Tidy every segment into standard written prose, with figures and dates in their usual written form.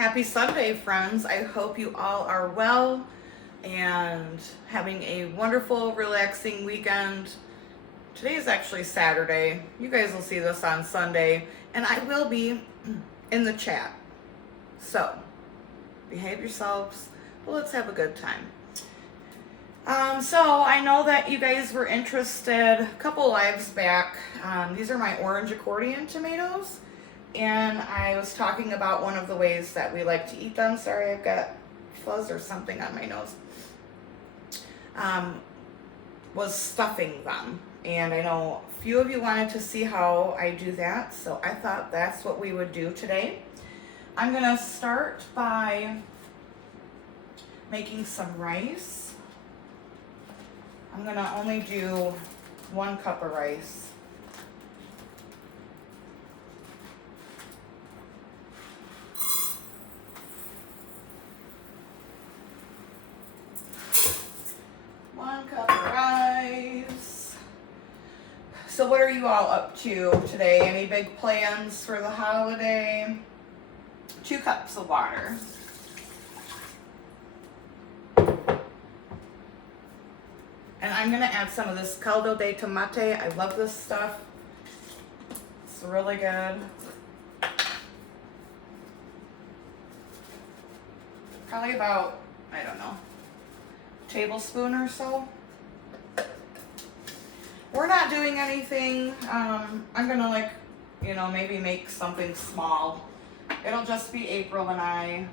Happy Sunday, friends. I hope you all are well and having a wonderful, relaxing weekend. Today is actually Saturday. You guys will see this on Sunday, and I will be in the chat. So, behave yourselves, but let's have a good time. So I know that you guys were interested a couple lives back. These are my orange accordion tomatoes. And I was talking about one of the ways that we like to eat them. Sorry, I've got fuzz or something on my nose. Was stuffing them. And I know a few of you wanted to see how I do that. So I thought that's what we would do today. I'm going to start by making some rice. I'm going to only do 1 cup of rice. So what are you all up to today? Any big plans for the holiday? 2 cups of water. And I'm going to add some of this caldo de tomate. I love this stuff. It's really good. Probably about, I don't know, tablespoon or so. We're not doing anything. I'm gonna maybe make something small. It'll just be April and I.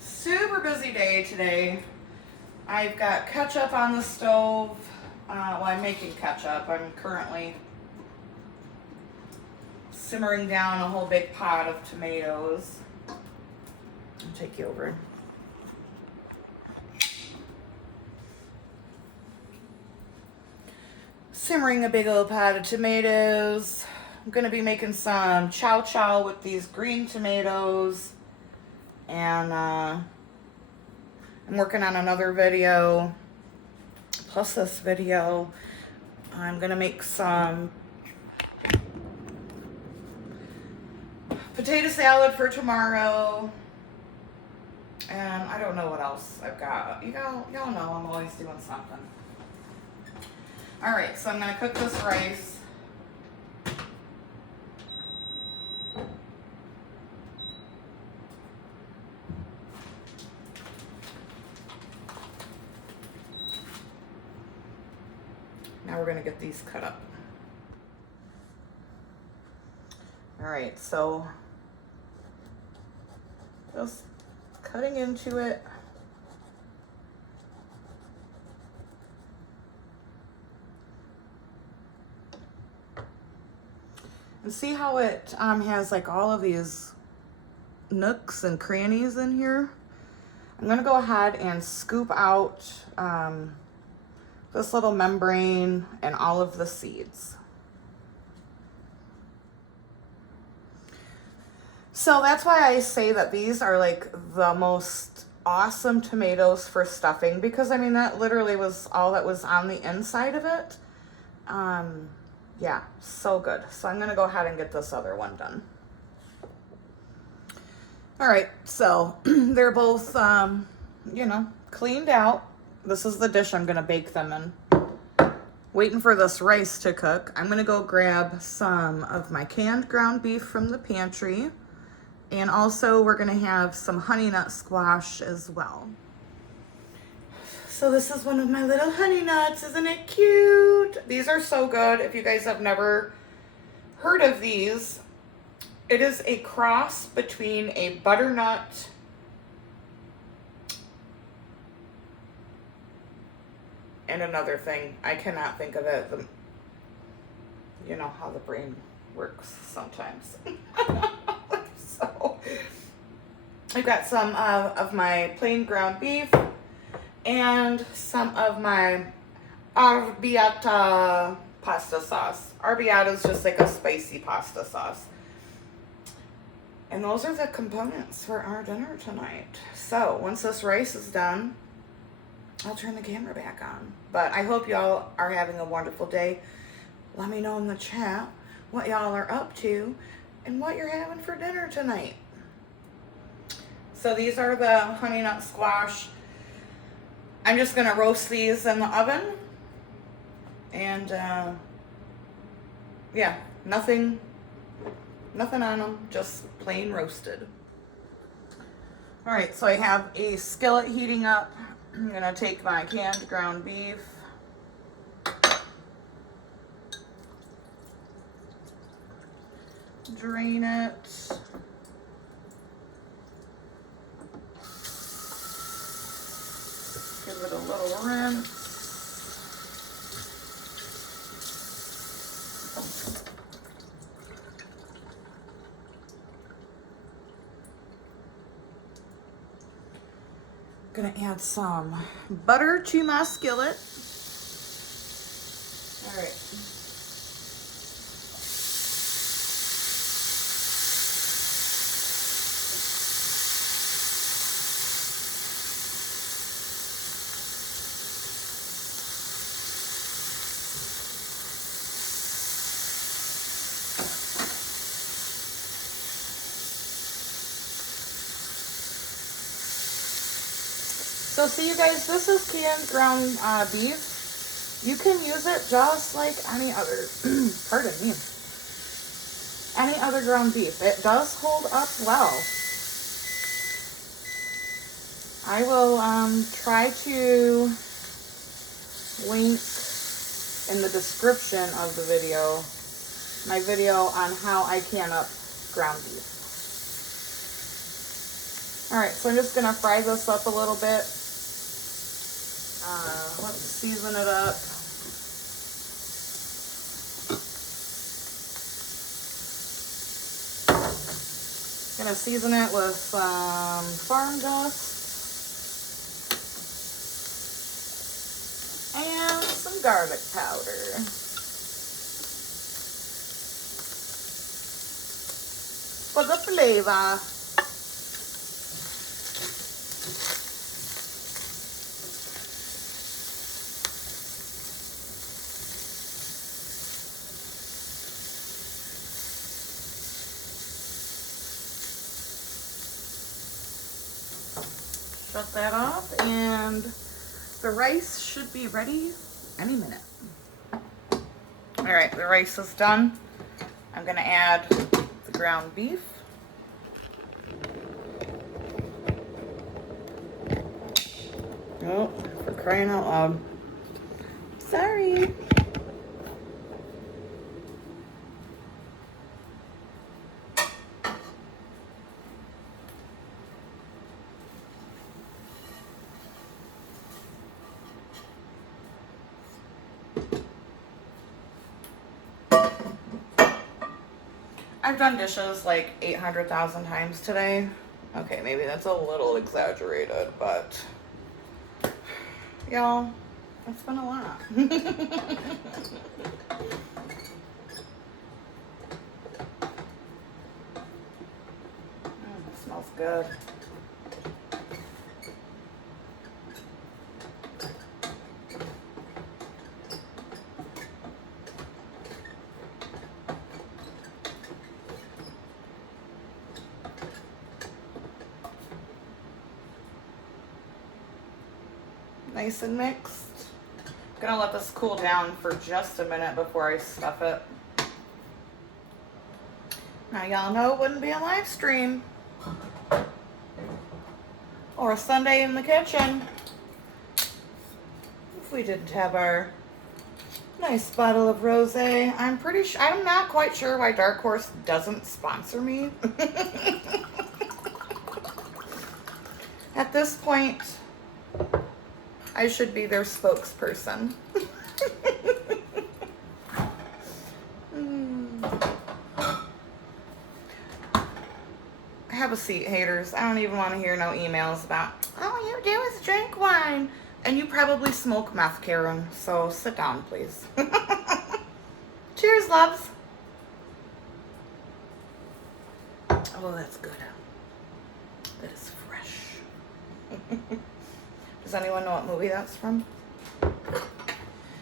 Super busy day today. I've got ketchup on the stove. Well, I'm making ketchup. I'm currently simmering down a whole big pot of tomatoes. I'll take you over. Simmering a big old pot of tomatoes. I'm going to be making some chow chow with these green tomatoes. And I'm working on another video. Plus this video. I'm going to make some potato salad for tomorrow. And I don't know what else I've got. Y'all know I'm always doing something. Alright, so I'm going to cook this rice. Now we're going to get these cut up. Alright, so just cutting into it. And see how it has like all of these nooks and crannies in here? I'm going to go ahead and scoop out this little membrane and all of the seeds. So that's why I say that these are like the most awesome tomatoes for stuffing, because I mean that literally was all that was on the inside of it. Yeah, so good. So I'm going to go ahead and get this other one done. All right, so they're both, cleaned out. This is the dish I'm going to bake them in. Waiting for this rice to cook. I'm going to go grab some of my canned ground beef from the pantry. And also we're going to have some honey nut squash as well. So this is one of my little honey nuts. Isn't it cute? These are so good. If you guys have never heard of these, it is a cross between a butternut and another thing. I cannot think of it. You know how the brain works sometimes. So I've got some of my plain ground beef and some of my arrabbiata pasta sauce. Arrabbiata is just like a spicy pasta sauce. And those are the components for our dinner tonight. So once this rice is done, I'll turn the camera back on. But I hope y'all are having a wonderful day. Let me know in the chat what y'all are up to and what you're having for dinner tonight. So these are the honey nut squash. I'm just gonna roast these in the oven. And yeah, nothing on them, just plain roasted. All right, so I have a skillet heating up. I'm gonna take my canned ground beef. Drain it. Give it a little rinse. Gonna add some butter to my skillet. All right. So see you guys, this is canned ground beef. You can use it just like any other, pardon me, any other ground beef. It does hold up well. I will try to link in the description of the video, my video on how I can up ground beef. Alright, so I'm just going to fry this up a little bit. Let's season it up. Gonna season it with some farm dust and some garlic powder. For the flavor. Shut that off, and the rice should be ready any minute. All right, the rice is done. I'm gonna add the ground beef. Oh, for crying out loud. Sorry. I've done dishes like 800,000 times today. Okay, maybe that's a little exaggerated, but y'all, it's been a lot. It smells good. Nice and mixed. I'm gonna let this cool down for just a minute before I stuff it. Now y'all know it wouldn't be a live stream or a Sunday in the kitchen if we didn't have our nice bottle of rosé. I'm not quite sure why Dark Horse doesn't sponsor me. At this point, I should be their spokesperson. Have a seat, haters. I don't even want to hear no emails about, all you do is drink wine. And you probably smoke meth, Karen. So sit down, please. Cheers, loves. Oh, that's good. That is fresh. Does anyone know what movie that's from? All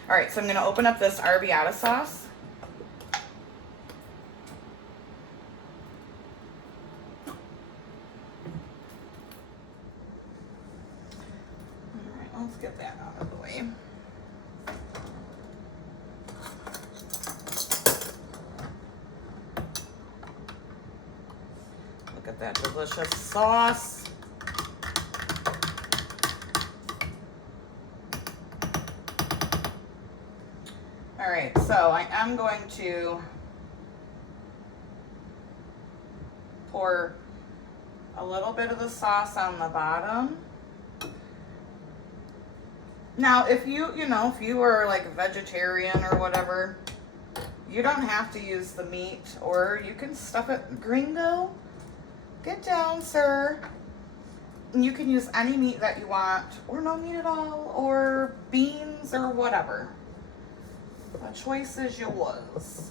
right, so I'm going to open up this arrabbiata sauce. Get that delicious sauce. All right, so I am going to pour a little bit of the sauce on the bottom. Now, if if you were like a vegetarian or whatever, you don't have to use the meat, or you can stuff it. Gringo, get down, sir. And you can use any meat that you want, or no meat at all, or beans or whatever. The choice is yours.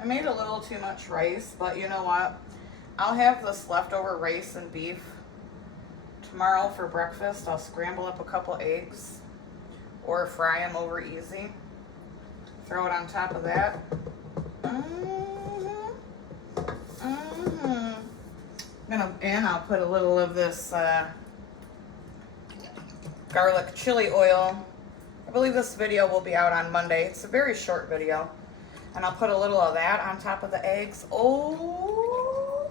I made a little too much rice, but you know what? I'll have this leftover rice and beef tomorrow for breakfast. I'll scramble up a couple eggs or fry them over easy. Throw it on top of that. And I'll put a little of this garlic chili oil. I believe this video will be out on Monday. It's a very short video. And I'll put a little of that on top of the eggs. Oh,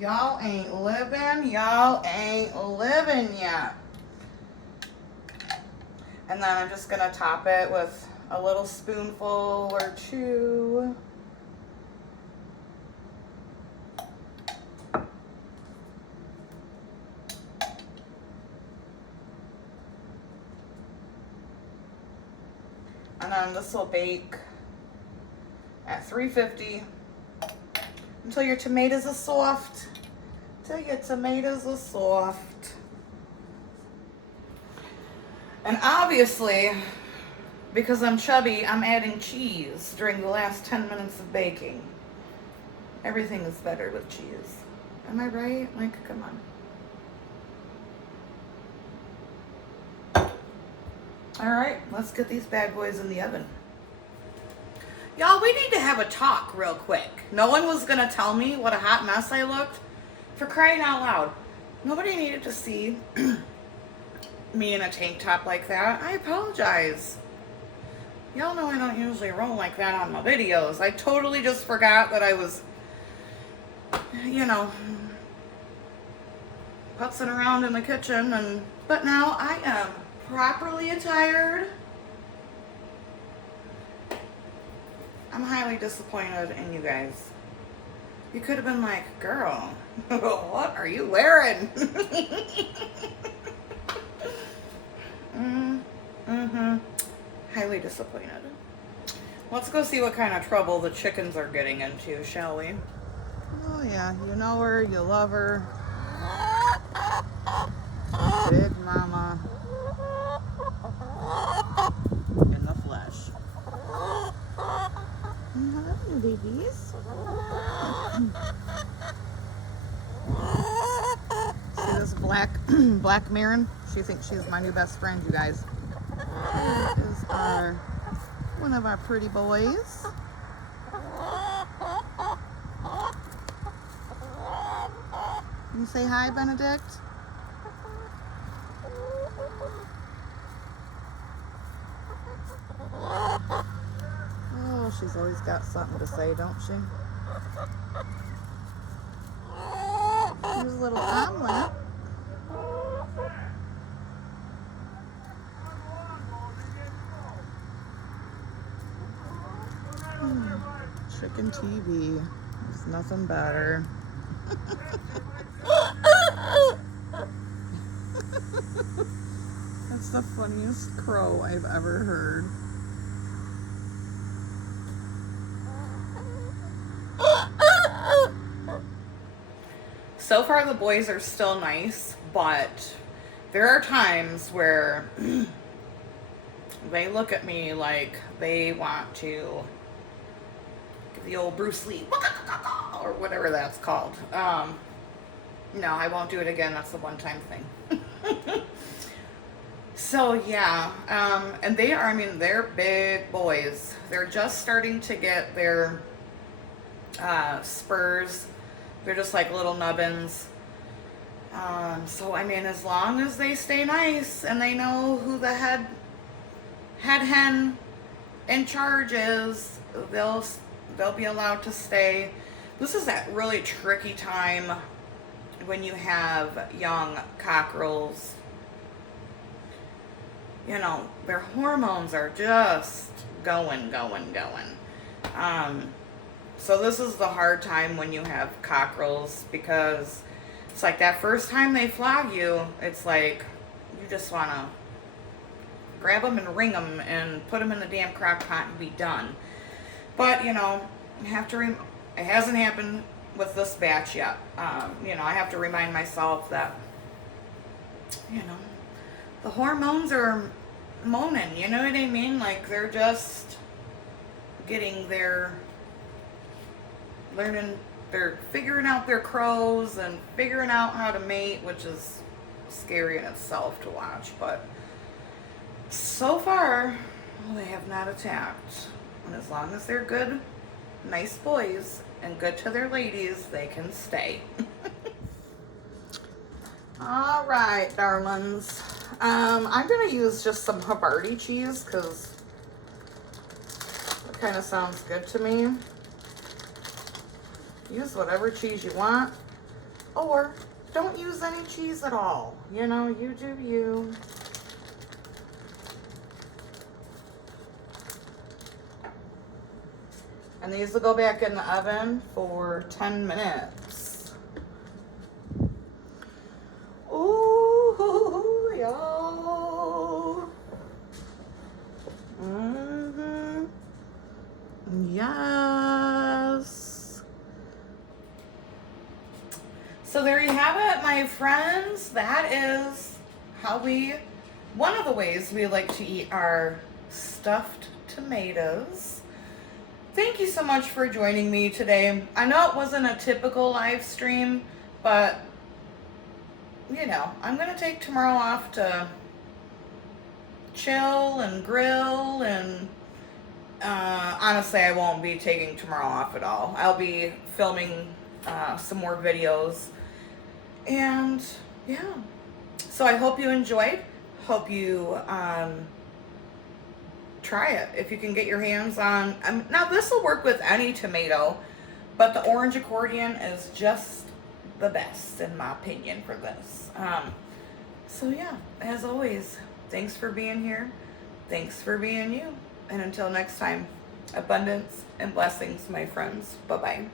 y'all ain't living. Y'all ain't living yet. And then I'm just gonna top it with a little spoonful or two. And then this will bake at 350 until your tomatoes are soft. Till your tomatoes are soft. And obviously, because I'm chubby, I'm adding cheese during the last 10 minutes of baking. Everything is better with cheese. Am I right? Like, come on. All right, let's get these bad boys in the oven. Y'all, we need to have a talk real quick. No one was gonna tell me what a hot mess I looked. For crying out loud. Nobody needed to see me in a tank top like that. I apologize. Y'all know I don't usually roll like that on my videos. I totally just forgot that I was, putzing around in the kitchen, but now I am properly attired. I'm highly disappointed in you guys. You could have been like, girl, what are you wearing? Highly disappointed. Let's go see what kind of trouble the chickens are getting into, shall we? Oh yeah, you know her, you love her. Big mama. In the flesh. Hello, babies. See this black Marin? She thinks she's my new best friend, you guys. Here is one of our pretty boys. Can you say hi, Benedict? Oh, she's always got something to say, don't she? Here's a little omelet. Chicken TV. There's nothing better. That's the funniest crow I've ever heard. So far the boys are still nice, but there are times where they look at me like they want to give the old Bruce Lee or whatever that's called. No, I won't do it again. That's a one-time thing. So yeah, and they are, they're big boys. They're just starting to get their spurs They're just like little nubbins. So I mean, as long as they stay nice and they know who the head hen in charge is, they'll be allowed to stay. This is that really tricky time when you have young cockerels. You know, their hormones are just going. So this is the hard time when you have cockerels, because it's like that first time they flog you, it's like you just want to grab them and wring them and put them in the damn crock pot and be done. But, you know, you have to, it hasn't happened with this batch yet. You know, I have to remind myself that, you know, the hormones are moaning, you know what I mean? Like, they're just getting their, they're figuring out their crows and figuring out how to mate, which is scary in itself to watch. But so far, they have not attacked. And as long as they're good, nice boys and good to their ladies, they can stay. All right, darlings. I'm going to use just some Havarti cheese because it kind of sounds good to me. Use whatever cheese you want, or don't use any cheese at all. You know, you do you. And these will go back in the oven for 10 minutes. Ooh, y'all. Yes. So there you have it, my friends. That is one of the ways we like to eat our stuffed tomatoes. Thank you so much for joining me today. I know it wasn't a typical live stream, but you know, I'm going to take tomorrow off to chill and grill, and honestly, I won't be taking tomorrow off at all. I'll be filming some more videos, and yeah. So I hope you enjoyed. Hope you try it if you can get your hands on. Now this will work with any tomato, but the orange accordion is just the best in my opinion for this. So yeah, as always, thanks for being here. Thanks for being you. And until next time, abundance and blessings, my friends. Bye-bye.